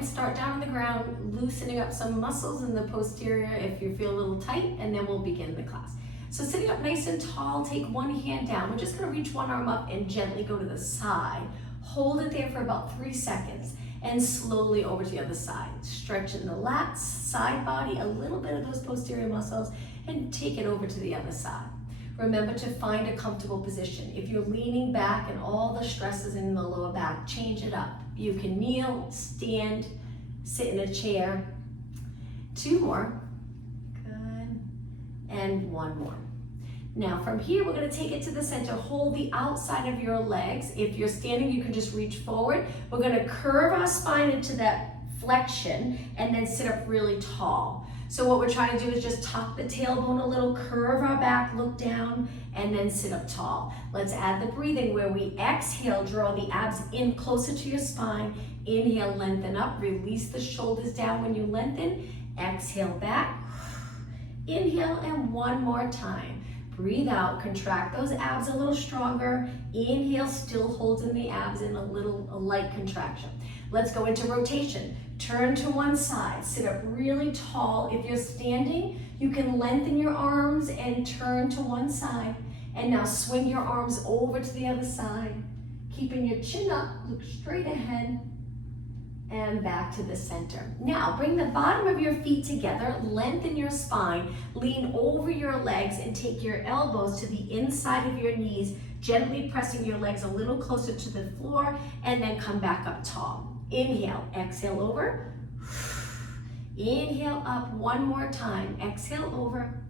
and start down on the ground, loosening up some muscles in the posterior if you feel a little tight, and then we'll begin the class. So sitting up nice and tall, take one hand down. We're just gonna reach one arm up and gently go to the side. Hold it there for about 3 seconds and slowly over to the other side. Stretching the lats, side body, a little bit of those posterior muscles, and take it over to the other side. Remember to find a comfortable position. If you're leaning back and all the stress is in the lower back, change it up. You can kneel, stand, sit in a chair. 2 more. Good. And 1 more. Now from here, we're gonna take it to the center. Hold the outside of your legs. If you're standing, you can just reach forward. We're gonna curve our spine into that flexion and then sit up really tall. So what we're trying to do is just tuck the tailbone a little, curve our back, look down, and then sit up tall. Let's add the breathing where we exhale, draw the abs in closer to your spine. Inhale, lengthen up, release the shoulders down when you lengthen. Exhale back. Inhale, and 1 more time. Breathe out, contract those abs a little stronger. Inhale, still holding the abs in a light contraction. Let's go into rotation. Turn to one side, sit up really tall. If you're standing, you can lengthen your arms and turn to one side. And now swing your arms over to the other side. Keeping your chin up, look straight ahead, and back to the center. Now, bring the bottom of your feet together, lengthen your spine, lean over your legs, and take your elbows to the inside of your knees, gently pressing your legs a little closer to the floor, and then come back up tall. Inhale, exhale over. Inhale up 1 more time. Exhale over.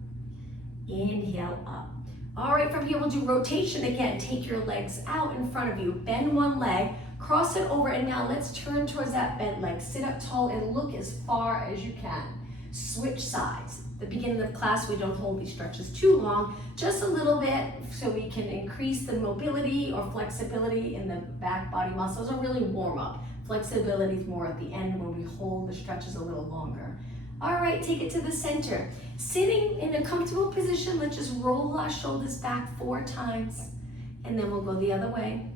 Inhale up. All right, from here we'll do rotation again. Take your legs out in front of you. Bend one leg, cross it over, and now let's turn towards that bent leg. Sit up tall and look as far as you can. Switch sides. At the beginning of the class, we don't hold these stretches too long, just a little bit so we can increase the mobility or flexibility in the back body muscles, or really warm up. Flexibility is more at the end when we hold the stretches a little longer. All right, take it to the center. Sitting in a comfortable position, let's just roll our shoulders back 4 times, and then we'll go the other way.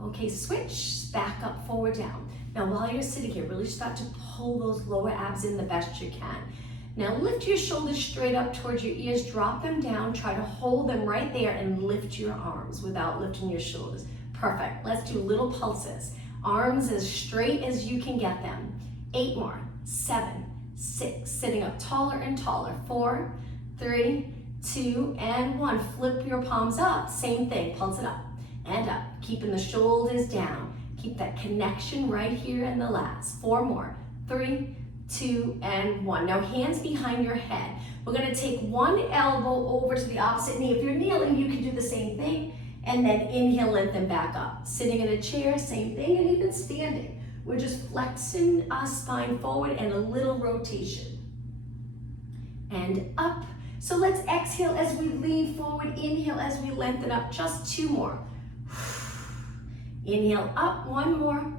Okay, switch, back up, forward, down. Now while you're sitting here, really start to pull those lower abs in the best you can. Now lift your shoulders straight up towards your ears, drop them down, try to hold them right there and lift your arms without lifting your shoulders. Perfect, let's do little pulses. Arms as straight as you can get them. 8 more, 7, 6, sitting up taller and taller. 4, 3, 2, and 1. Flip your palms up, same thing, pulse it up and up, keeping the shoulders down. Keep that connection right here in the lats. 4 more, 3, 2, and 1. Now hands behind your head. We're gonna take one elbow over to the opposite knee. If you're kneeling, you can do the same thing. And then inhale, lengthen back up. Sitting in a chair, same thing, and even standing. We're just flexing our spine forward and a little rotation. And up. So let's exhale as we lean forward. Inhale as we lengthen up. Just 2 more. Inhale up, 1 more.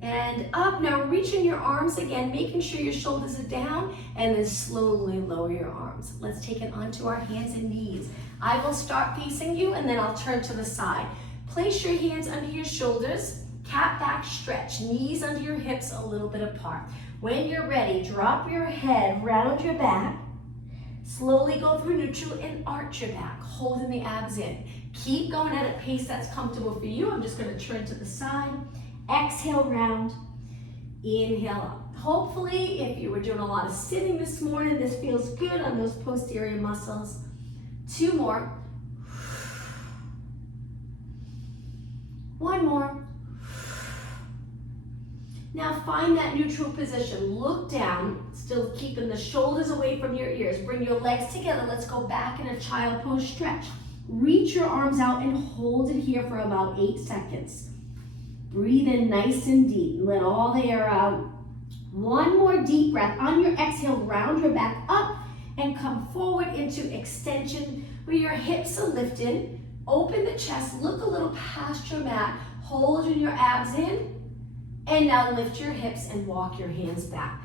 And up. Now reaching your arms again, making sure your shoulders are down, and then slowly lower your arms. Let's take it onto our hands and knees. I will start facing you, and then I'll turn to the side. Place your hands under your shoulders, cat back stretch, knees under your hips a little bit apart. When you're ready, drop your head, round your back, slowly go through neutral and arch your back, holding the abs in. Keep going at a pace that's comfortable for you. I'm just gonna turn to the side. Exhale, round. Inhale up. Hopefully, if you were doing a lot of sitting this morning, this feels good on those posterior muscles. 2 more. 1 more. Now find that neutral position. Look down, still keeping the shoulders away from your ears. Bring your legs together. Let's go back in a child pose stretch. Reach your arms out and hold it here for about 8 seconds. Breathe in nice and deep. Let all the air out. 1 more deep breath. On your exhale, round your back up and come forward into extension where your hips are lifted. Open the chest, look a little past your mat, holding your abs in, and now lift your hips and walk your hands back.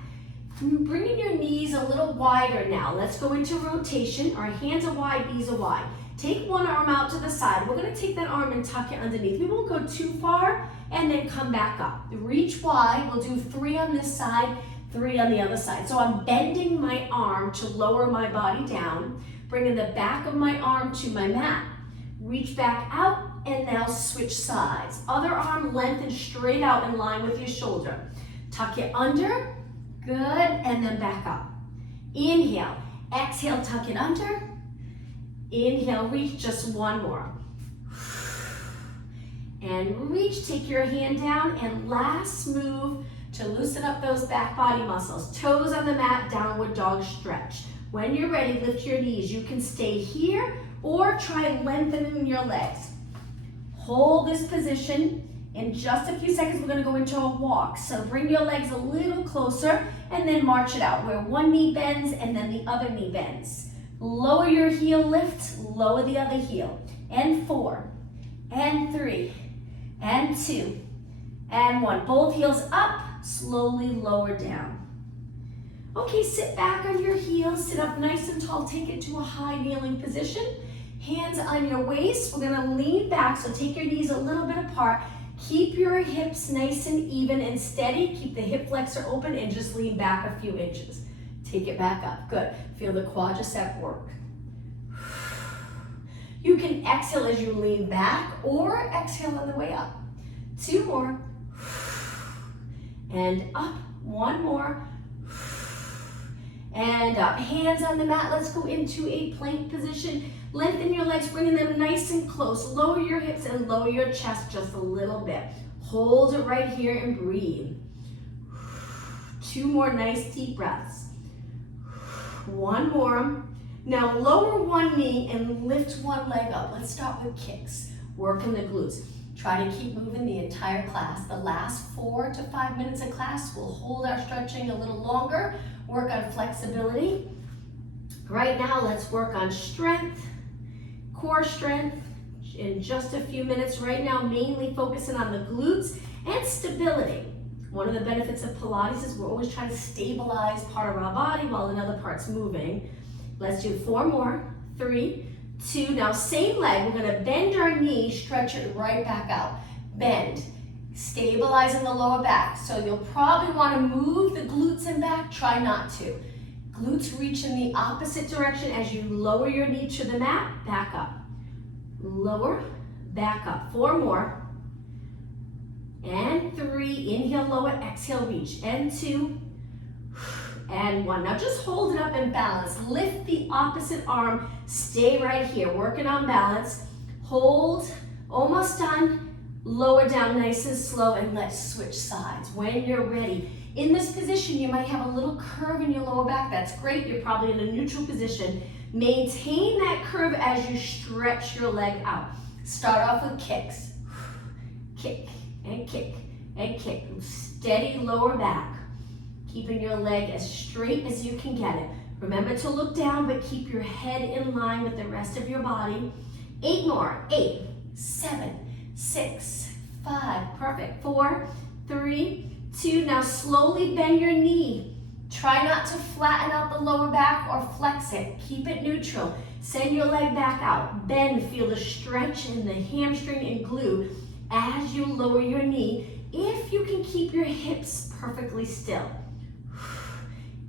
Bringing your knees a little wider now. Let's go into rotation. Our hands are wide, knees are wide. Take one arm out to the side. We're gonna take that arm and tuck it underneath. We won't go too far and then come back up. Reach wide, we'll do 3 on this side, 3 on the other side. So I'm bending my arm to lower my body down, bringing the back of my arm to my mat. Reach back out and now switch sides. Other arm lengthen straight out in line with your shoulder. Tuck it under, good, and then back up. Inhale, exhale, tuck it under. Inhale, reach, just one more. And reach, take your hand down, and last move to loosen up those back body muscles. Toes on the mat, downward dog stretch. When you're ready, lift your knees. You can stay here or try lengthening your legs. Hold this position. In just a few seconds, we're gonna go into a walk. So bring your legs a little closer and then march it out, where one knee bends and then the other knee bends. Lower your heel, lift, lower the other heel. And 4, and 3, and 2, and 1. Both heels up, slowly lower down. Okay, sit back on your heels, sit up nice and tall, take it to a high kneeling position. Hands on your waist, we're gonna lean back, so take your knees a little bit apart. Keep your hips nice and even and steady. Keep the hip flexor open and just lean back a few inches. Take it back up, good. Feel the quadricep work. You can exhale as you lean back or exhale on the way up. 2 more. And up, 1 more. And up, hands on the mat. Let's go into a plank position. Lengthen your legs, bringing them nice and close. Lower your hips and lower your chest just a little bit. Hold it right here and breathe. 2 more nice deep breaths. 1 more. Now lower one knee and lift one leg up. Let's start with kicks. Working the glutes. Try to keep moving the entire class. The last 4 to 5 minutes of class, we'll hold our stretching a little longer, work on flexibility. Right now, let's work on strength, core strength, in just a few minutes. Right now, mainly focusing on the glutes and stability. One of the benefits of Pilates is we're always trying to stabilize part of our body while another part's moving. Let's do 4 more, 3, 2, now same leg, we're gonna bend our knee, stretch it right back out. Bend, stabilizing the lower back. So you'll probably wanna move the glutes and back, try not to. Glutes reach in the opposite direction as you lower your knee to the mat, back up. Lower, back up. 4 more. And 3, inhale, lower, exhale, reach. And 2, and 1. Now just hold it up and balance. Lift the opposite arm, stay right here, working on balance. Hold, almost done. Lower down nice and slow, and let's switch sides. When you're ready, in this position, you might have a little curve in your lower back. That's great, you're probably in a neutral position. Maintain that curve as you stretch your leg out. Start off with kicks. Kick, and kick, and kick. Steady lower back. Keeping your leg as straight as you can get it. Remember to look down, but keep your head in line with the rest of your body. 8 more. 8, 7, 6, 5. Perfect. 4, 3, 2. Now slowly bend your knee. Try not to flatten out the lower back or flex it. Keep it neutral. Send your leg back out. Bend. Feel the stretch in the hamstring and glute as you lower your knee. If you can keep your hips perfectly still.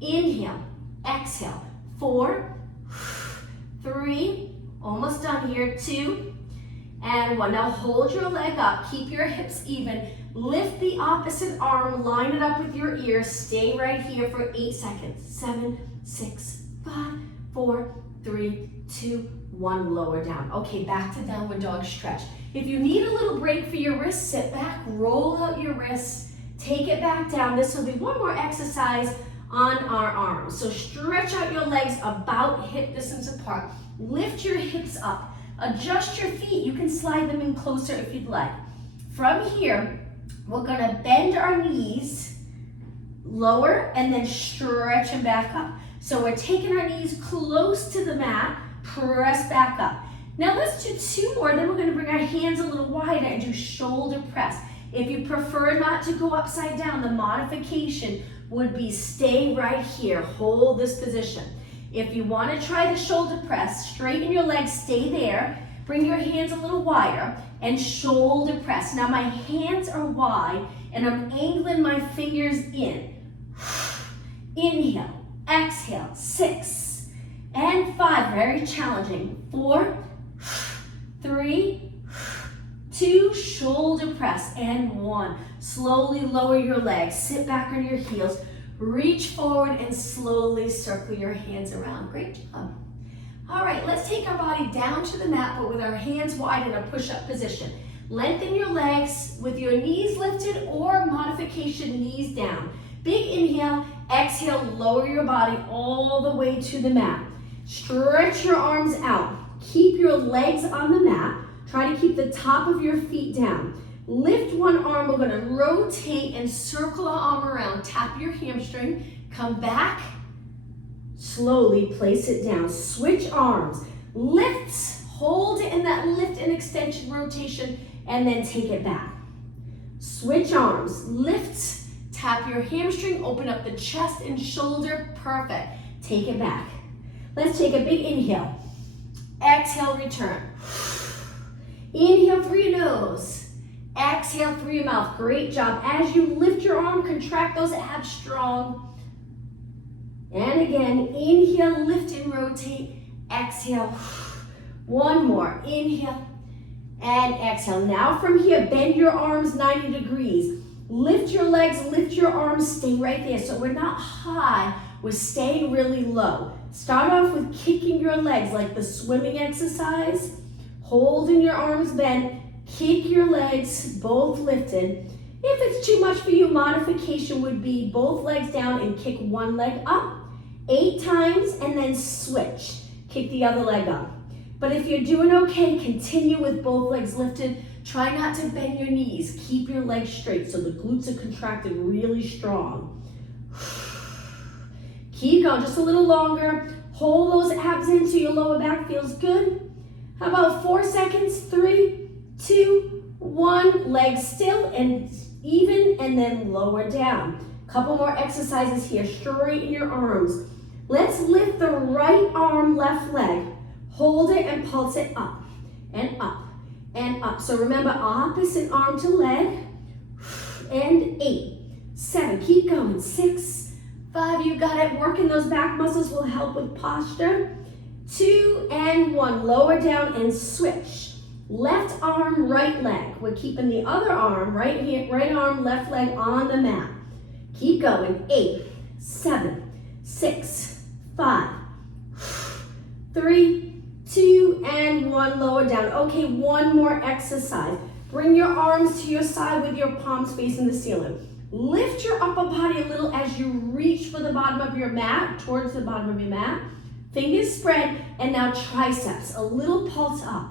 Inhale, exhale. 4, 3, almost done here. 2, and 1. Now hold your leg up. Keep your hips even. Lift the opposite arm. Line it up with your ear. Stay right here for 8 seconds. 7, 6, 5, 4, 3, 2, 1. Lower down. Okay, back to downward dog stretch. If you need a little break for your wrists, sit back, roll out your wrists, take it back down. This will be one more exercise on our arms. So stretch out your legs about hip distance apart. Lift your hips up. Adjust your feet. You can slide them in closer if you'd like. From here, we're gonna bend our knees, lower, and then stretch them back up. So we're taking our knees close to the mat, press back up. Now let's do 2 more, then we're gonna bring our hands a little wider and do shoulder press. If you prefer not to go upside down, the modification would be stay right here, hold this position. If you want to try the shoulder press, straighten your legs, stay there. Bring your hands a little wider and shoulder press. Now my hands are wide and I'm angling my fingers in. Inhale, exhale, 6 and 5, very challenging. 4, 3, 2, shoulder press, and 1. Slowly lower your legs, sit back on your heels, reach forward and slowly circle your hands around. Great job. All right, let's take our body down to the mat, but with our hands wide in a push-up position. Lengthen your legs with your knees lifted or modification, knees down. Big inhale, exhale, lower your body all the way to the mat. Stretch your arms out. Keep your legs on the mat. Try to keep the top of your feet down. Lift one arm, we're gonna rotate and circle our arm around. Tap your hamstring, come back. Slowly place it down. Switch arms. Lift, hold it in that lift and extension rotation, and then take it back. Switch arms. Lift, tap your hamstring, open up the chest and shoulder. Perfect. Take it back. Let's take a big inhale. Exhale, return. Inhale through your nose. Exhale through your mouth. Great job. As you lift your arm, contract those abs strong. And again, inhale, lift and rotate. Exhale. One more. Inhale and exhale. Now from here, bend your arms 90 degrees. Lift your legs, lift your arms, stay right there. So we're not high, we're staying really low. Start off with kicking your legs like the swimming exercise. Holding your arms bent, kick your legs, both lifted. If it's too much for you, modification would be both legs down and kick one leg up 8 times and then switch. Kick the other leg up. But if you're doing okay, continue with both legs lifted. Try not to bend your knees. Keep your legs straight so the glutes are contracted really strong. Keep going, just a little longer. Hold those abs in so your lower back feels good. How about 4 seconds? 3, 2, 1. Legs still and even, and then lower down. Couple more exercises here. Straighten your arms. Let's lift the right arm, left leg. Hold it and pulse it up and up and up. So remember, opposite arm to leg. And 8, 7, keep going. 6, 5, you got it. Working those back muscles will help with posture. 2 and 1, lower down and switch. Left arm, right leg. We're keeping the other arm, right here, right arm, left leg on the mat. Keep going. 8, 7, 6, 5, 3, 2, and 1, lower down. Okay, one more exercise. Bring your arms to your side with your palms facing the ceiling. Lift your upper body a little as you reach for the bottom of your mat, towards the bottom of your mat. Fingers spread, and now triceps, a little pulse up.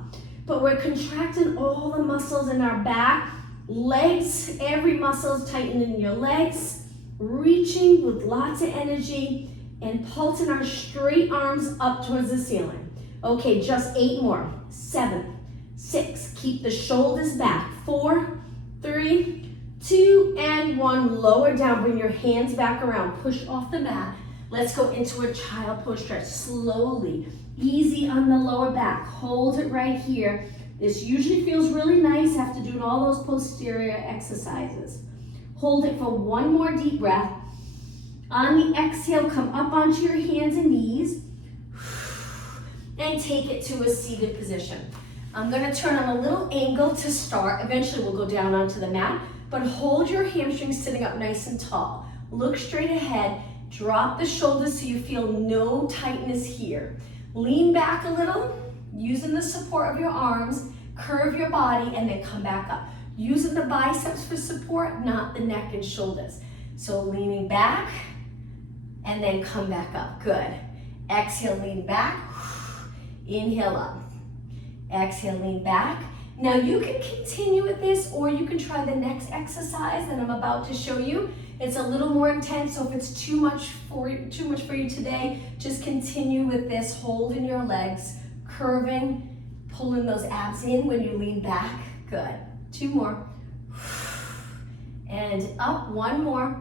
But we're contracting all the muscles in our back, legs, every muscle is tightening in your legs, reaching with lots of energy, and pulsing our straight arms up towards the ceiling. Okay, just 8 more. 7, 6, keep the shoulders back. 4, 3, 2, and 1, lower down, bring your hands back around, push off the mat. Let's go into a child pose stretch slowly, easy on the lower back. Hold it right here. This usually feels really nice after doing all those posterior exercises. Hold it for one more deep breath. On the exhale, come up onto your hands and knees and take it to a seated position. I'm gonna turn on a little angle to start. Eventually we'll go down onto the mat, but hold your hamstrings sitting up nice and tall. Look straight ahead. Drop the shoulders so you feel no tightness here. Lean back a little, using the support of your arms, curve your body, and then come back up. Using the biceps for support, not the neck and shoulders. So leaning back, and then come back up. Good. Exhale, lean back. Inhale up. Exhale, lean back. Now you can continue with this, or you can try the next exercise that I'm about to show you. It's a little more intense, so if it's too much for you today, just continue with this, holding your legs, curving, pulling those abs in when you lean back. Good. 2 more. And up, 1 more.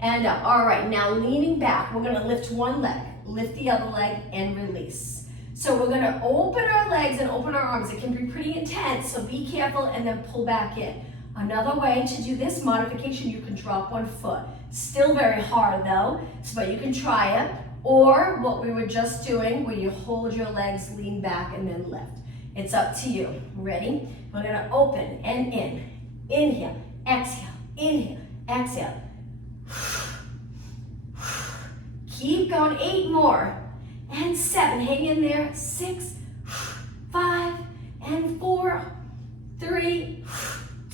and up. All right, now leaning back, we're gonna lift one leg, lift the other leg, and release. So we're gonna open our legs and open our arms. It can be pretty intense, so be careful and then pull back in. Another way to do this modification, you can drop one foot. Still very hard though, but you can try it. Or what we were just doing, where you hold your legs, lean back, and then lift. It's up to you. Ready? We're gonna open and in. Inhale, exhale, inhale, exhale. Keep going, 8 more. And 7, hang in there. 6, 5, and 4, 3,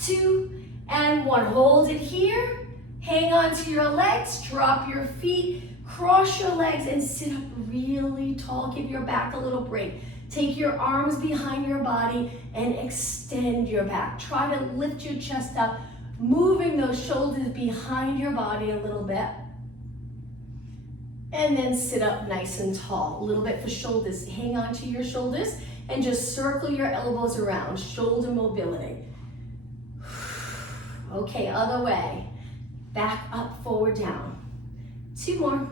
2, and 1. Hold it here. Hang on to your legs, drop your feet, cross your legs, and sit up really tall. Give your back a little break. Take your arms behind your body and extend your back. Try to lift your chest up, moving those shoulders behind your body a little bit. And then sit up nice and tall. A little bit for shoulders. Hang on to your shoulders and just circle your elbows around. Shoulder mobility. Okay, other way. Back up, forward, down. 2 more.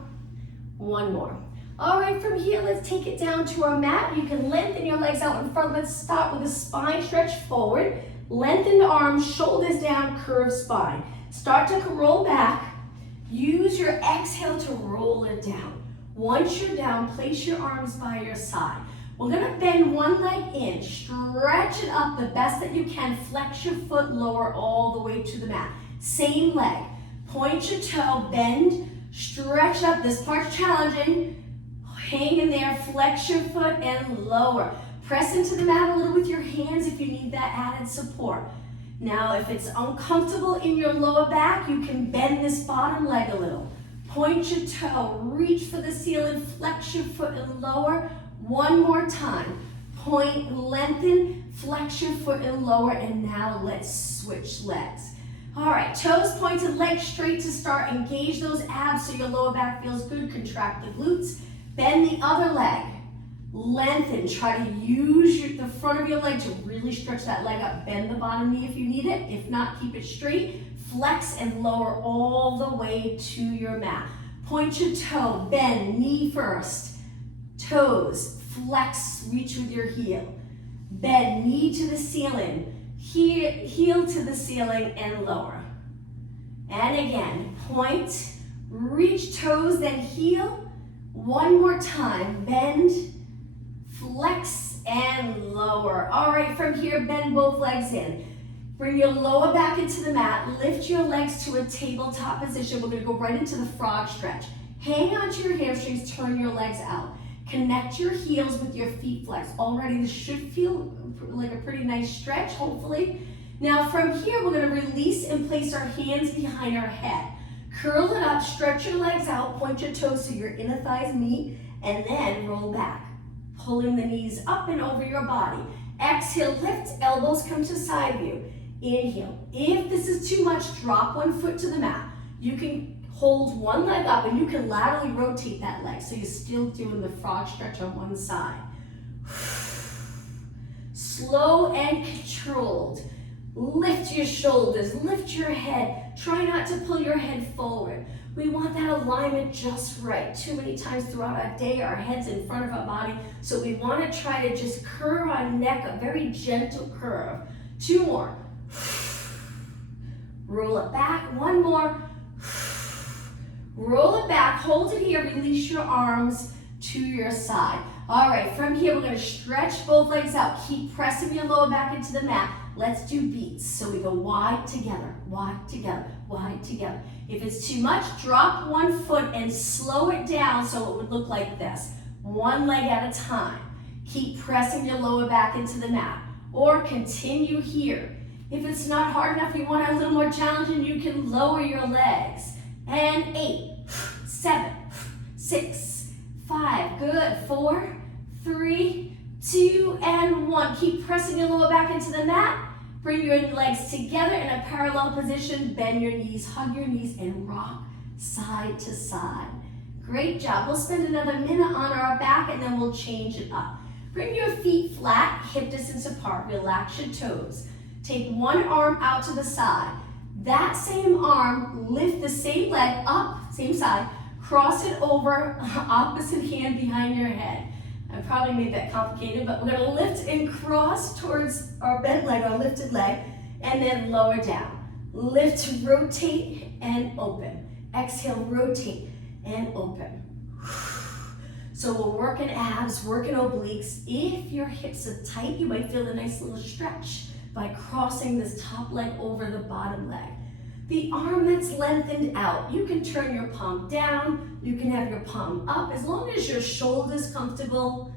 1 more. All right, from here, let's take it down to our mat. You can lengthen your legs out in front. Let's start with a spine stretch forward. Lengthen the arms, shoulders down, curved spine. Start to roll back. Use your exhale to roll it down. Once you're down, place your arms by your side. We're gonna bend one leg in, stretch it up the best that you can. Flex your foot, lower all the way to the mat. Same leg. Point your toe, bend, stretch up. This part's challenging. Hang in there, flex your foot and lower. Press into the mat a little with your hands if you need that added support. Now, if it's uncomfortable in your lower back, you can bend this bottom leg a little. Point your toe, reach for the ceiling, flex your foot and lower. 1 more time. Point, lengthen, flex your foot and lower, and now let's switch legs. All right, toes pointed, legs straight to start. Engage those abs so your lower back feels good. Contract the glutes. Bend the other leg. Lengthen. Try to use the front of your leg to really stretch that leg up. Bend the bottom knee if you need it. If not, keep it straight. Flex and lower all the way to your mat. Point your toe. Bend. Knee first. Toes. Flex. Reach with your heel. Bend. Knee to the ceiling. Heel to the ceiling and lower. And again. Point. Reach toes, then heel. 1 more time. Bend. Flex and lower. All right, from here, bend both legs in. Bring your lower back into the mat. Lift your legs to a tabletop position. We're gonna go right into the frog stretch. Hang onto your hamstrings, turn your legs out. Connect your heels with your feet flexed. Already this should feel like a pretty nice stretch, hopefully. Now from here, we're gonna release and place our hands behind our head. Curl it up, stretch your legs out, point your toes so your inner thighs meet, and then roll back. Pulling the knees up and over your body. Exhale, lift, elbows come to side view. Inhale. If this is too much, drop 1 foot to the mat. You can hold one leg up and you can laterally rotate that leg so you're still doing the frog stretch on one side. Slow and controlled. Lift your shoulders, lift your head. Try not to pull your head forward. We want that alignment just right. Too many times throughout our day, our head's in front of our body, so we want to try to just curve our neck, a very gentle curve. 2 more. Roll it back. 1 more. Roll it back. Hold it here. Release your arms to your side. All right, from here, we're going to stretch both legs out. Keep pressing your lower back into the mat. Let's do beats. So we go wide together, wide together, wide together. If it's too much, drop 1 foot and slow it down so it would look like this. 1 leg at a time. Keep pressing your lower back into the mat. Or continue here. If it's not hard enough, you want it a little more challenging, you can lower your legs. And 8, 7, 6, 5. Good. 4, 3, 2, and 1. Keep pressing your lower back into the mat. Bring your legs together in a parallel position. Bend your knees, hug your knees, and rock side to side. Great job. We'll spend another minute on our back and then we'll change it up. Bring your feet flat, hip distance apart. Relax your toes. Take one arm out to the side. That same arm, lift the same leg up, same side, cross it over, opposite hand behind your head. I probably made that complicated, but we're gonna lift and cross towards our bent leg, our lifted leg, and then lower down. Lift, rotate, and open. Exhale, rotate, and open. So we're working abs, working obliques. If your hips are tight, you might feel a nice little stretch by crossing this top leg over the bottom leg. The arm that's lengthened out, you can turn your palm down, you can have your palm up, as long as your shoulder's comfortable.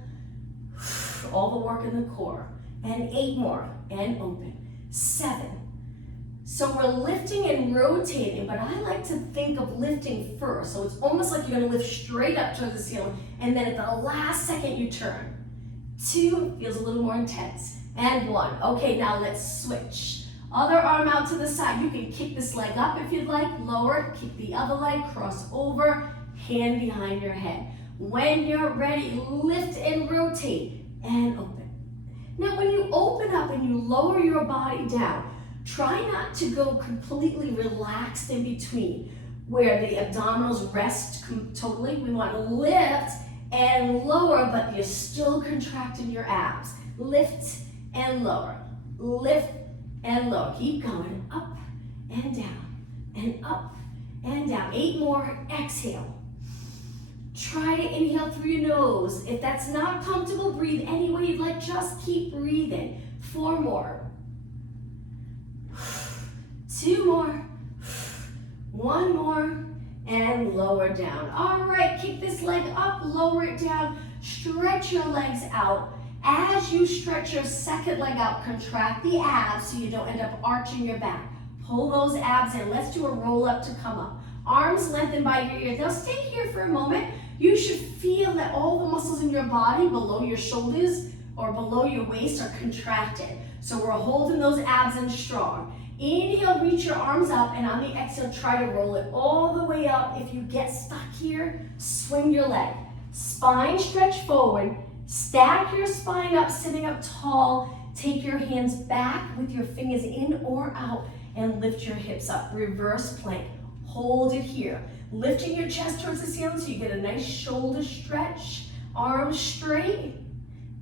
All the work in the core. And 8 more, and open. 7. So we're lifting and rotating, but I like to think of lifting first. So it's almost like you're gonna lift straight up towards the ceiling, and then at the last second you turn. 2, feels a little more intense. And 1. Okay, now let's switch. Other arm out to the side. You can kick this leg up if you'd like, lower, kick the other leg, cross over, hand behind your head. When you're ready, lift and rotate, and open. Now when you open up and you lower your body down, try not to go completely relaxed in between, where the abdominals rest totally. We want to lift and lower, but you're still contracting your abs. Lift and lower, lift and lower. Keep going, up and down, and up and down. 8 more, exhale. Try to inhale through your nose. If that's not comfortable, breathe any way you'd like, just keep breathing. 4 more. 2 more, 1 more, and lower down. All right, kick this leg up, lower it down, stretch your legs out. As you stretch your second leg out, contract the abs so you don't end up arching your back. Pull those abs in. Let's do a roll up to come up. Arms lengthened by your ears. Now stay here for a moment. You should feel that all the muscles in your body below your shoulders or below your waist are contracted. So we're holding those abs in strong. Inhale, reach your arms up, and on the exhale, try to roll it all the way up. If you get stuck here, swing your leg. Spine stretch forward. Stack your spine up, sitting up tall. Take your hands back with your fingers in or out and lift your hips up. Reverse plank. Hold it here. Lifting your chest towards the ceiling so you get a nice shoulder stretch. Arms straight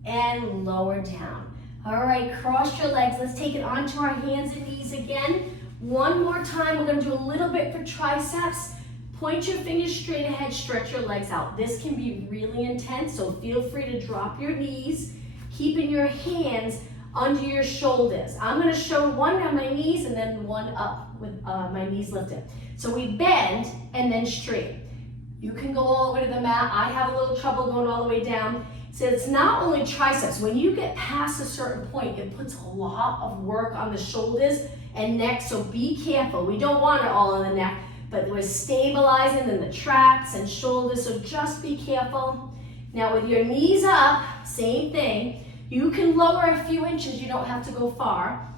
and lower down. All right, cross your legs. Let's take it onto our hands and knees again. One more time. We're gonna do a little bit for triceps. Point your fingers straight ahead, stretch your legs out. This can be really intense, so feel free to drop your knees, keeping your hands under your shoulders. I'm gonna show one on my knees and then one up with my knees lifted. So we bend and then straight. You can go all the way to the mat. I have a little trouble going all the way down. So it's not only triceps. When you get past a certain point, it puts a lot of work on the shoulders and neck, so be careful. We don't want it all on the neck, but we're stabilizing in the traps and shoulders, so just be careful. Now with your knees up, same thing. You can lower a few inches, you don't have to go far.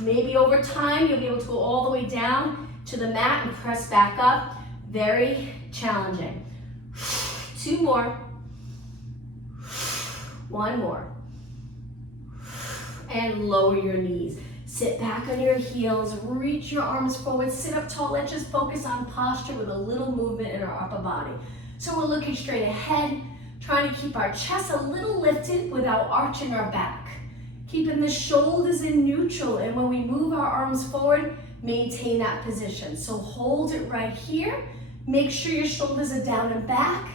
Maybe over time, you'll be able to go all the way down to the mat and press back up. Very challenging. 2 more. 1 more. And lower your knees. Sit back on your heels, reach your arms forward, sit up tall. Let's just focus on posture with a little movement in our upper body. So we're looking straight ahead, trying to keep our chest a little lifted without arching our back. Keeping the shoulders in neutral, and when we move our arms forward, maintain that position. So hold it right here. Make sure your shoulders are down and back,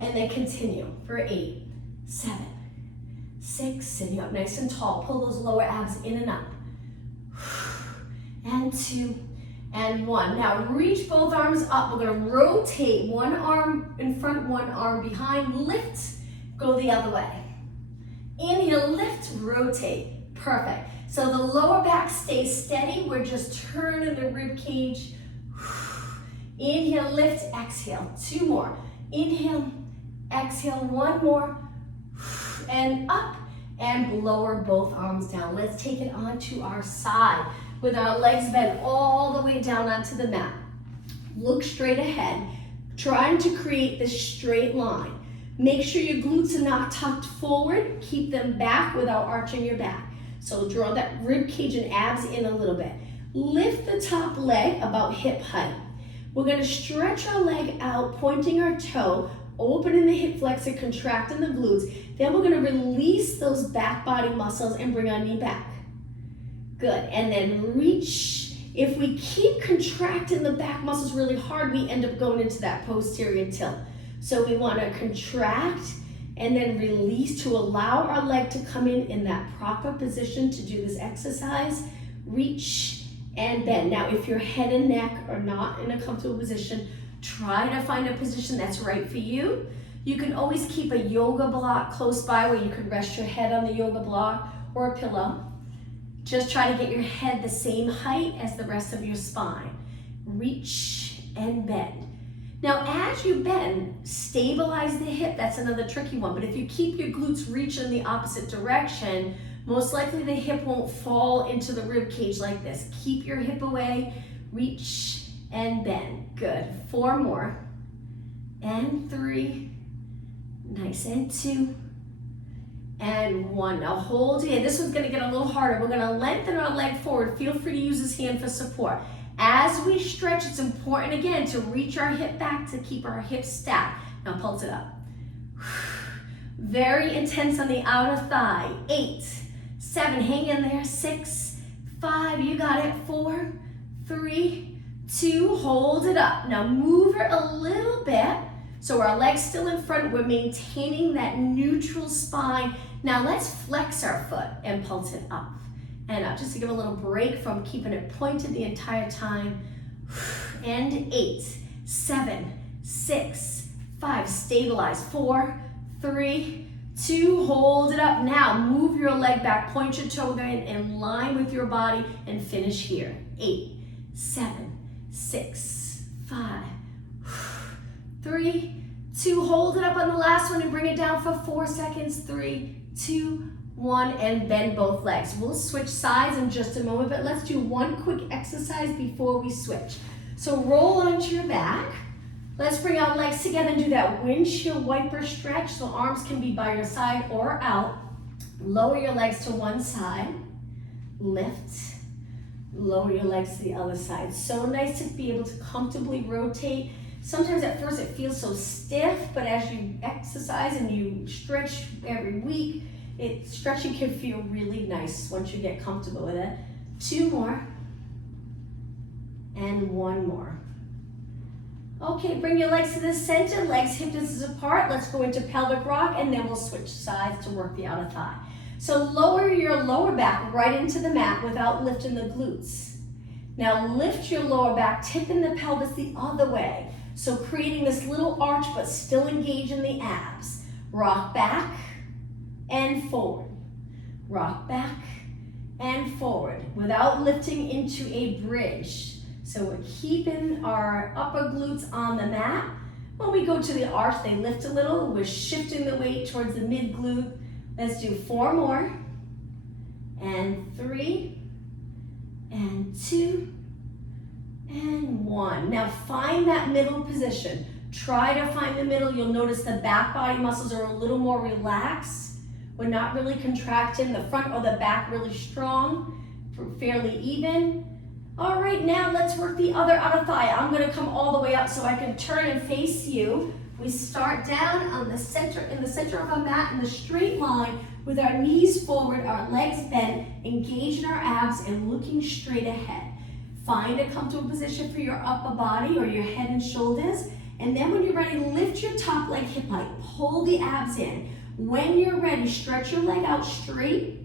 and then continue for 8, 7, 6, sitting up nice and tall. Pull those lower abs in and up. And 2, and 1. Now reach both arms up. We're gonna rotate one arm in front, one arm behind. Lift, go the other way. Inhale, lift, rotate. Perfect. So the lower back stays steady. We're just turning the rib cage. Inhale, lift, exhale. 2 more. Inhale, exhale, 1 more. And up, and lower both arms down. Let's take it onto our side with our legs bent all the way down onto the mat. Look straight ahead, trying to create this straight line. Make sure your glutes are not tucked forward. Keep them back without arching your back. So draw that rib cage and abs in a little bit. Lift the top leg about hip height. We're going to stretch our leg out, pointing our toe, opening the hip flexor, contracting the glutes. Then we're going to release those back body muscles and bring our knee back. Good, and then reach. If we keep contracting the back muscles really hard, we end up going into that posterior tilt. So we want to contract and then release to allow our leg to come in that proper position to do this exercise. Reach and bend. Now, if your head and neck are not in a comfortable position, try to find a position that's right for you. You can always keep a yoga block close by where you can rest your head on the yoga block or a pillow. Just try to get your head the same height as the rest of your spine. Reach and bend. Now, as you bend, stabilize the hip. That's another tricky one. But if you keep your glutes reaching in the opposite direction, most likely the hip won't fall into the rib cage like this. Keep your hip away, reach and bend. Good. 4 more. And 3. Nice. And 2. And 1. Now hold it. This one's going to get a little harder. We're going to lengthen our leg forward. Feel free to use this hand for support. As we stretch, it's important again to reach our hip back to keep our hips stacked. Now pulse it up. Very intense on the outer thigh. 8, 7, hang in there. 6, 5, you got it. 4, 3, 2, hold it up. Now move it a little bit. So our leg's still in front. We're maintaining that neutral spine. Now let's flex our foot and pulse it up and up, just to give a little break from keeping it pointed the entire time. And 8, 7, 6, 5, stabilize. 4, 3, 2, hold it up. Now move your leg back, point your toe in line with your body and finish here. 8, 7, 6, 5, 3, 2, hold it up on the last one and bring it down for 4 seconds. 3, 2, 1, and bend both legs. We'll switch sides in just a moment, but let's do one quick exercise before we switch. So roll onto your back. Let's bring our legs together and do that windshield wiper stretch. So arms can be by your side or out. Lower your legs to one side. Lift. Lower your legs to the other side. So nice to be able to comfortably rotate. Sometimes at first it feels so stiff, but as you exercise and you stretch every week, stretching can feel really nice once you get comfortable with it. 2 more. And 1 more. Okay, bring your legs to the center, legs hip distance apart. Let's go into pelvic rock and then we'll switch sides to work the outer thigh. So lower your lower back right into the mat without lifting the glutes. Now lift your lower back, tipping the pelvis the other way. So creating this little arch but still engage in the abs. Rock back and forward. Rock back and forward without lifting into a bridge. So we're keeping our upper glutes on the mat. When we go to the arch, they lift a little. We're shifting the weight towards the mid glute. Let's do 4 more. And 3. And 2. And 1. Now find that middle position. Try to find the middle. You'll notice the back body muscles are a little more relaxed. We're not really contracting. The front or the back really strong, fairly even. All right, now let's work the other outer thigh. I'm going to come all the way up so I can turn and face you. We start down on the center, in the center of our mat in the straight line with our knees forward, our legs bent, engaging our abs and looking straight ahead. Find a comfortable position for your upper body or your head and shoulders. And then when you're ready, lift your top leg hip height. Pull the abs in. When you're ready, stretch your leg out straight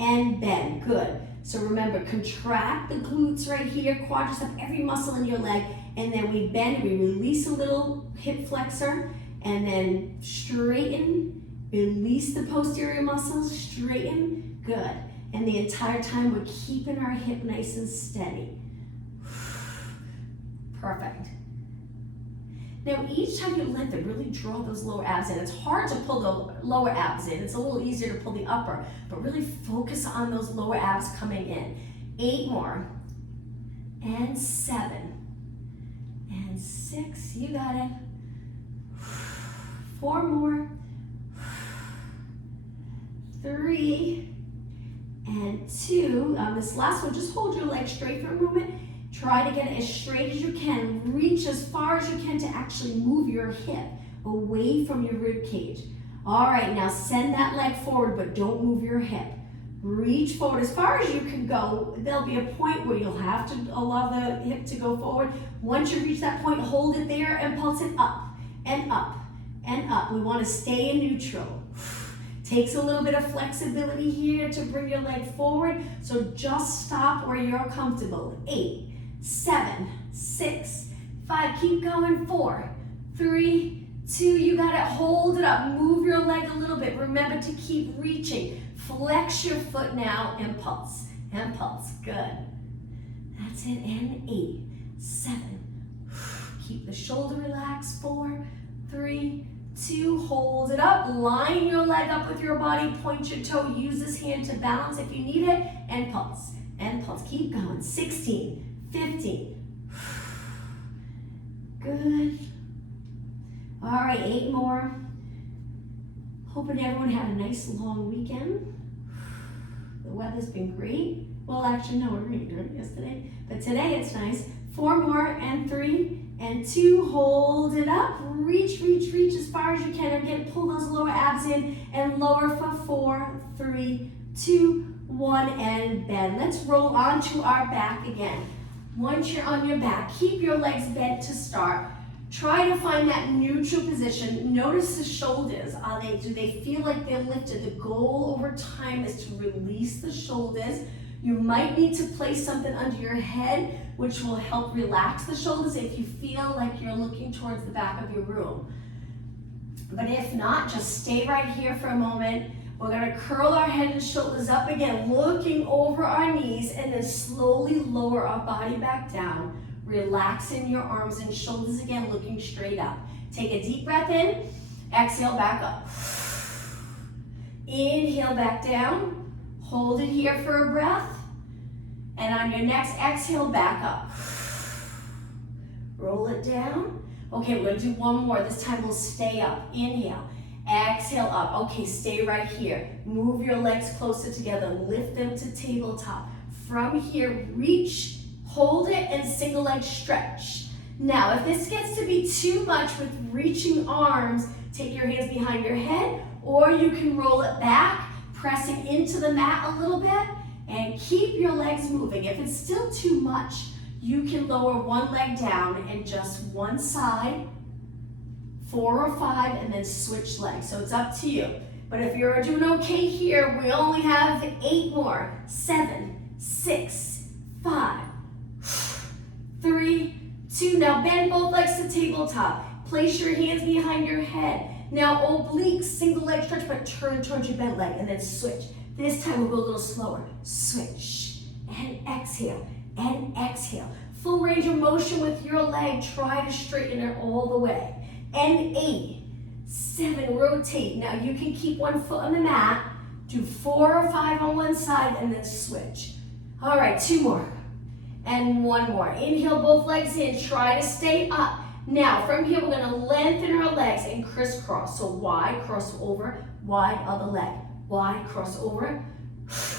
and bend. Good. So remember, contract the glutes right here, quadricep, every muscle in your leg, and then we bend, we release a little hip flexor, and then straighten, release the posterior muscles, straighten, good. And the entire time we're keeping our hip nice and steady. Perfect. Now each time you lengthen, really draw those lower abs in. It's hard to pull the lower abs in. It's a little easier to pull the upper, but really focus on those lower abs coming in. 8 more. And 7. And 6, you got it. 4 more. 3. And 2. This last one, just hold your leg straight for a moment. Try to get it as straight as you can. Reach as far as you can to actually move your hip away from your rib cage. All right, now send that leg forward, but don't move your hip. Reach forward as far as you can go. There'll be a point where you'll have to allow the hip to go forward. Once you reach that point, hold it there and pulse it up and up and up. We want to stay in neutral. Takes a little bit of flexibility here to bring your leg forward, so just stop where you're comfortable. 8, 7, 6, 5, keep going. 4, 3, 2, you got it. Hold it up. Move your leg a little bit. Remember to keep reaching. Flex your foot now and pulse. And pulse. Good. That's it. And 8, 7. Keep the shoulder relaxed. 4, 3, 2. Hold it up. Line your leg up with your body. Point your toe. Use this hand to balance if you need it. And pulse. And pulse. Keep going. 16, 15. Good. All right, 8 more. Hoping everyone had a nice long weekend. The weather's been great. Well, actually, no, it rained yesterday, but today it's nice. 4 more, and 3, and 2. Hold it up. Reach, reach, reach as far as you can. Again, pull those lower abs in and lower for 4, 3, 2, 1, and bend. Let's roll onto our back again. Once you're on your back, keep your legs bent to start. Try to find that neutral position. Notice the shoulders. Do they feel like they're lifted? The goal over time is to release the shoulders. You might need to place something under your head, which will help relax the shoulders if you feel like you're looking towards the back of your room. But if not, just stay right here for a moment. We're gonna curl our head and shoulders up again, looking over our knees, and then slowly lower our body back down. Relaxing your arms and shoulders again, looking straight up. Take a deep breath in, exhale back up. Inhale back down, hold it here for a breath, and on your next exhale, back up. Roll it down. Okay, we're gonna do one more. This time we'll stay up. Inhale, exhale up. Okay, stay right here. Move your legs closer together, lift them to tabletop. From here, reach, hold it, and single leg stretch. Now, if this gets to be too much with reaching arms, take your hands behind your head, or you can roll it back, pressing into the mat a little bit, and keep your legs moving. If it's still too much, you can lower one leg down and just one side, 4 or 5, and then switch legs. So it's up to you. But if you're doing okay here, we only have 8 more. 7, 6, 5, 3, 2. Now bend both legs to tabletop. Place your hands behind your head. Now obliques, single leg stretch, but turn towards your bent leg and then switch. This time we'll go a little slower. Switch and exhale and exhale. Full range of motion with your leg. Try to straighten it all the way. And 8, 7, rotate. Now you can keep one foot on the mat. Do 4 or 5 on one side and then switch. All right, 2 more. And 1 more. Inhale, both legs in. Try to stay up. Now, from here, we're going to lengthen our legs and crisscross. So wide, cross over, wide, other leg. Wide, cross over.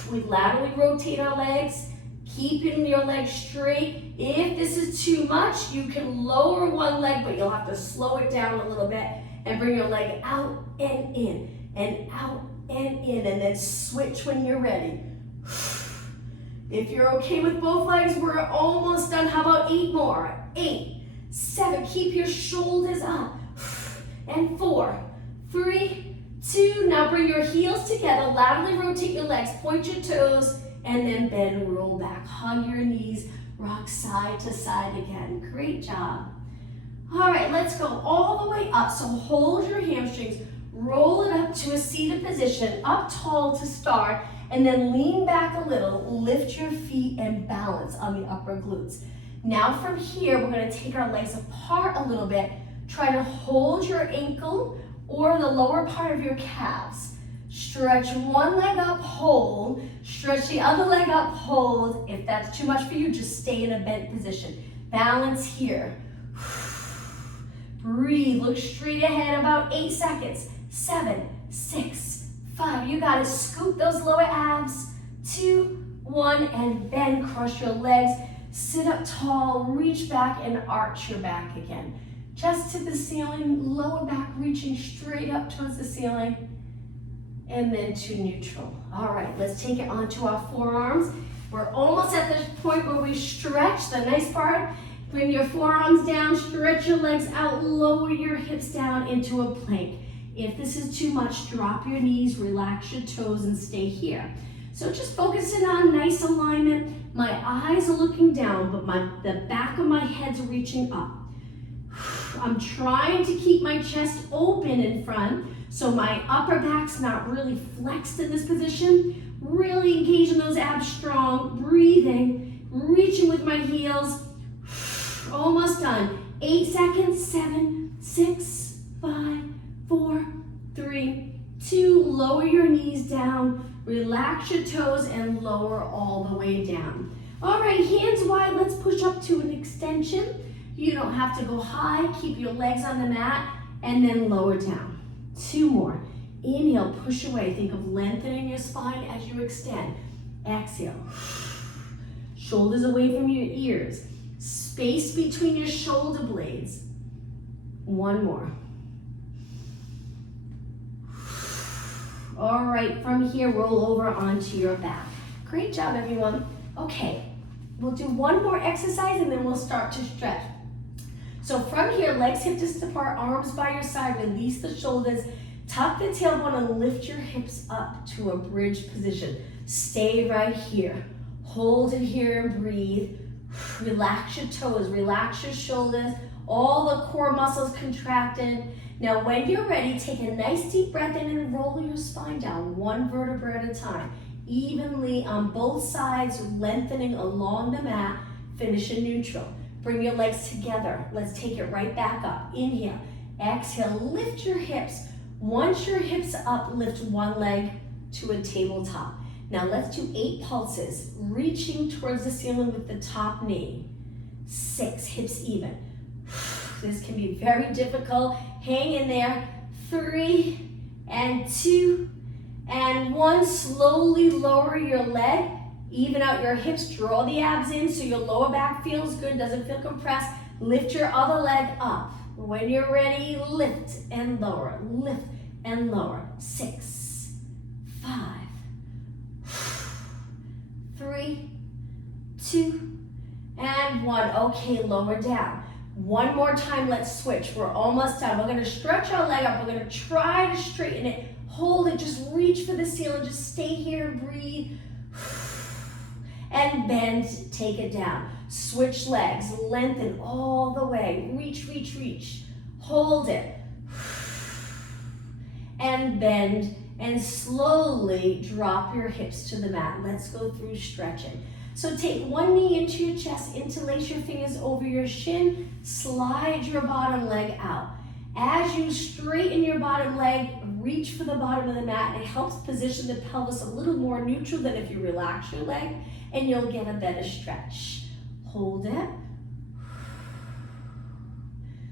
We laterally rotate our legs. Keeping your legs straight. If this is too much, you can lower one leg, but you'll have to slow it down a little bit and bring your leg out and in, and out and in, and then switch when you're ready. If you're okay with both legs, we're almost done. How about 8 more? 8, 7, keep your shoulders up. And 4, 3, 2, now bring your heels together, laterally rotate your legs, point your toes, and then bend, roll back. Hug your knees, rock side to side again. Great job. All right, let's go all the way up. So hold your hamstrings, roll it up to a seated position, up tall to start, and then lean back a little, lift your feet and balance on the upper glutes. Now from here, we're gonna take our legs apart a little bit. Try to hold your ankle or the lower part of your calves. Stretch one leg up, hold. Stretch the other leg up, hold. If that's too much for you, just stay in a bent position. Balance here. Breathe, look straight ahead, about 8 seconds. 7, 6, 5, you got it. Scoop those lower abs 2, 1, and bend, cross your legs, sit up tall, reach back and arch your back again. Just to the ceiling, lower back reaching straight up towards the ceiling, and then to neutral. All right, let's take it onto our forearms. We're almost at the point where we stretch, the nice part. Bring your forearms down, stretch your legs out, lower your hips down into a plank. If this is too much, drop your knees, relax your toes, and stay here. So just focusing on nice alignment. My eyes are looking down, but the back of my head's reaching up. I'm trying to keep my chest open in front, so my upper back's not really flexed in this position. Really engaging those abs strong, breathing, reaching with my heels. Almost done. 8 seconds, 7, 6, 5, 4, 3, 2. Lower your knees down, relax your toes, and lower all the way down. All right, hands wide, let's push up to an extension. You don't have to go high, keep your legs on the mat, and then lower down. 2 more. Inhale, push away. Think of lengthening your spine as you extend. Exhale. Shoulders away from your ears. Space between your shoulder blades. 1 more. All right, from here, roll over onto your back. Great job, everyone. Okay, we'll do 1 more exercise and then we'll start to stretch. So from here, legs hip distance apart, arms by your side, release the shoulders, tuck the tailbone and lift your hips up to a bridge position. Stay right here. Hold it here and breathe. Relax your toes, relax your shoulders, all the core muscles contracted. Now when you're ready, take a nice deep breath in and roll your spine down, 1 vertebra at a time, evenly on both sides, lengthening along the mat. Finish in neutral. Bring your legs together. Let's take it right back up. Inhale, exhale, lift your hips. Once your hips up, lift 1 leg to a tabletop. Now let's do 8 pulses, reaching towards the ceiling with the top knee. 6, hips even. This can be very difficult. Hang in there. 3 and 2 and 1. Slowly lower your leg. Even out your hips. Draw the abs in so your lower back feels good, doesn't feel compressed. Lift your other leg up. When you're ready, lift and lower. Lift and lower. 6, 5, 3, 2, and 1. Okay, lower down. 1 more time, let's switch. We're almost done. We're gonna stretch our leg up. We're gonna try to straighten it. Hold it, just reach for the ceiling. Just stay here and breathe. And bend, take it down. Switch legs, lengthen all the way. Reach, reach, reach. Hold it. And bend, and slowly drop your hips to the mat. Let's go through stretching. So take 1 knee into your chest, interlace your fingers over your shin, slide your bottom leg out. As you straighten your bottom leg, reach for the bottom of the mat. It helps position the pelvis a little more neutral than if you relax your leg, and you'll get a better stretch. Hold it.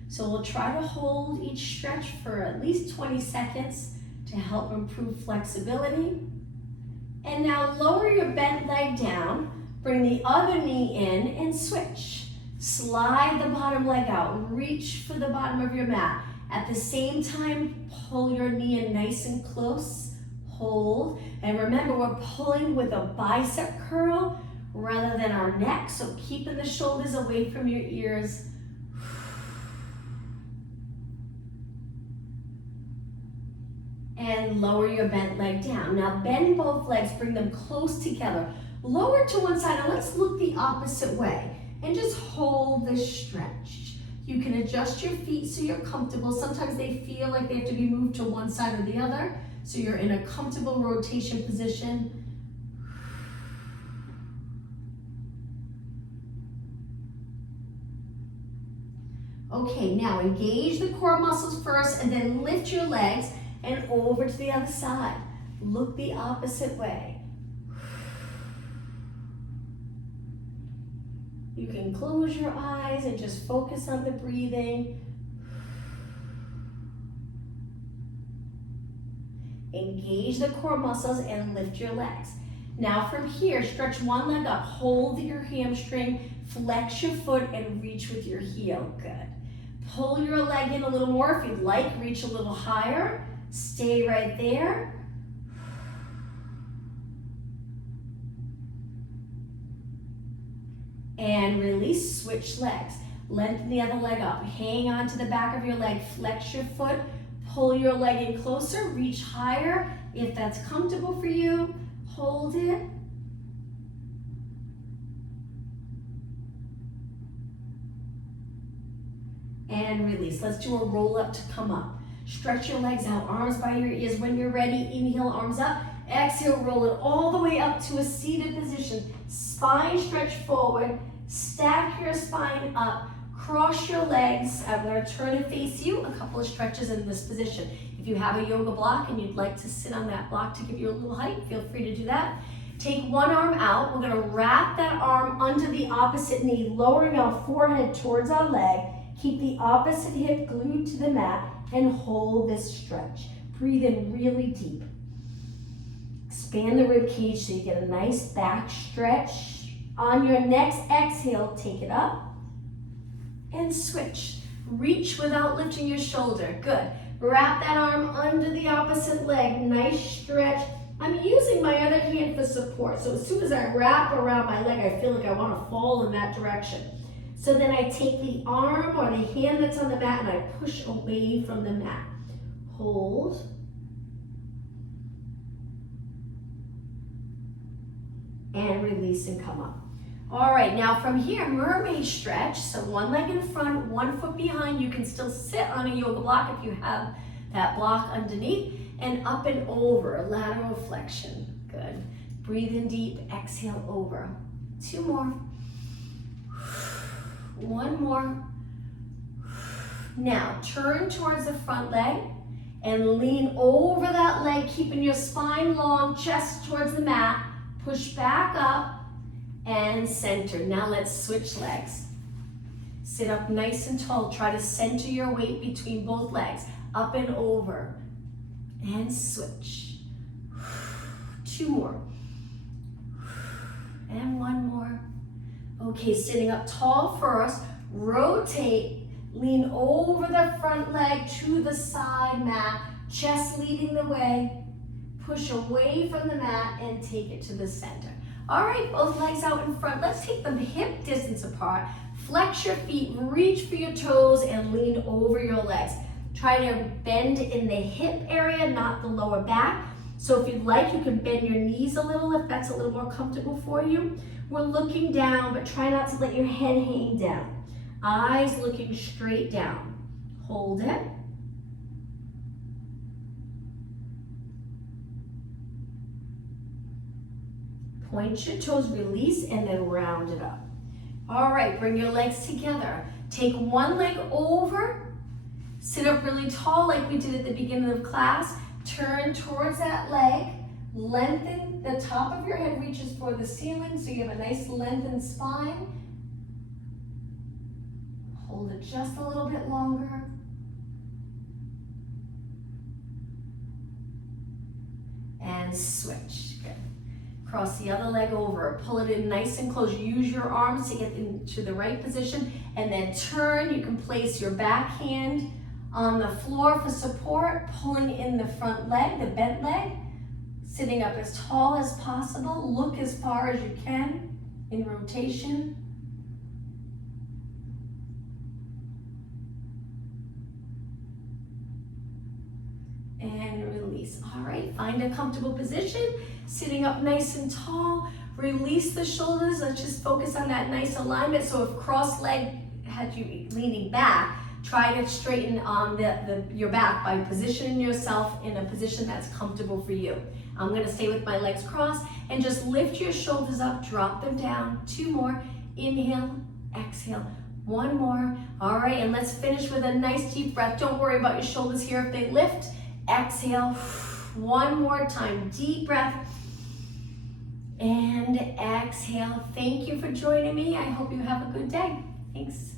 So we'll try to hold each stretch for at least 20 seconds to help improve flexibility. And now lower your bent leg down, bring the other knee in and switch. Slide the bottom leg out, reach for the bottom of your mat. At the same time, pull your knee in nice and close, hold. And remember, we're pulling with a bicep curl rather than our neck, so keeping the shoulders away from your ears. And lower your bent leg down. Now bend both legs, bring them close together. Lower to one side, and let's look the opposite way. And just hold this stretch. You can adjust your feet so you're comfortable. Sometimes they feel like they have to be moved to one side or the other, so you're in a comfortable rotation position. Okay, now engage the core muscles first and then lift your legs and over to the other side. Look the opposite way. You can close your eyes and just focus on the breathing. Engage the core muscles and lift your legs. Now from here, stretch one leg up, hold your hamstring, flex your foot, and reach with your heel. Good. Pull your leg in a little more if you'd like, reach a little higher. Stay right there. And release, switch legs. Lengthen the other leg up. Hang on to the back of your leg, flex your foot, pull your leg in closer, reach higher. If that's comfortable for you, hold it. And release. Let's do a roll up to come up. Stretch your legs out, arms by your ears. When you're ready, inhale, arms up. Exhale, roll it all the way up to a seated position. Spine stretch forward. Stack your spine up. Cross your legs. I'm going to turn and face you. A couple of stretches in this position. If you have a yoga block and you'd like to sit on that block to give you a little height, feel free to do that. Take one arm out. We're going to wrap that arm under the opposite knee, lowering our forehead towards our leg. Keep the opposite hip glued to the mat and hold this stretch. Breathe in really deep. Expand the rib cage so you get a nice back stretch. On your next exhale, take it up and switch. Reach without lifting your shoulder. Good. Wrap that arm under the opposite leg. Nice stretch. I'm using my other hand for support. So as soon as I wrap around my leg, I feel like I want to fall in that direction. So then I take the arm or the hand that's on the mat and I push away from the mat. Hold. And release and come up. All right, now from here, mermaid stretch. So one leg in front, 1 foot behind. You can still sit on a yoga block if you have that block underneath. And up and over, lateral flexion. Good. Breathe in deep, exhale over. 2 more. 1 more. Now turn towards the front leg and lean over that leg, keeping your spine long, chest towards the mat. Push back up and center. Now let's switch legs. Sit up nice and tall. Try to center your weight between both legs. Up and over. And switch. 2 more. And 1 more. Okay, sitting up tall first. Rotate. Lean over the front leg to the side mat. Chest leading the way. Push away from the mat and take it to the center. All right, both legs out in front. Let's take them hip distance apart. Flex your feet, reach for your toes, and lean over your legs. Try to bend in the hip area, not the lower back. So if you'd like, you can bend your knees a little if that's a little more comfortable for you. We're looking down, but try not to let your head hang down. Eyes looking straight down. Hold it. Point your toes, release, and then round it up. All right, bring your legs together. Take one leg over, sit up really tall like we did at the beginning of class. Turn towards that leg, lengthen the top of your head, reaches for the ceiling so you have a nice lengthened spine. Hold it just a little bit longer. And switch. Good. Cross the other leg over, pull it in nice and close. Use your arms to get into the right position and then turn. You can place your back hand on the floor for support, pulling in the front leg, the bent leg, sitting up as tall as possible. Look as far as you can in rotation. And release. All right, find a comfortable position. Sitting up nice and tall. Release the shoulders. Let's just focus on that nice alignment. So if cross leg had you leaning back, try to straighten your back by positioning yourself in a position that's comfortable for you. I'm going to stay with my legs crossed and just lift your shoulders up, drop them down. 2 more. Inhale, exhale. 1 more. All right, and let's finish with a nice deep breath. Don't worry about your shoulders here if they lift. Exhale. 1 more time. Deep breath. And exhale. Thank you for joining me. I hope you have a good day. Thanks.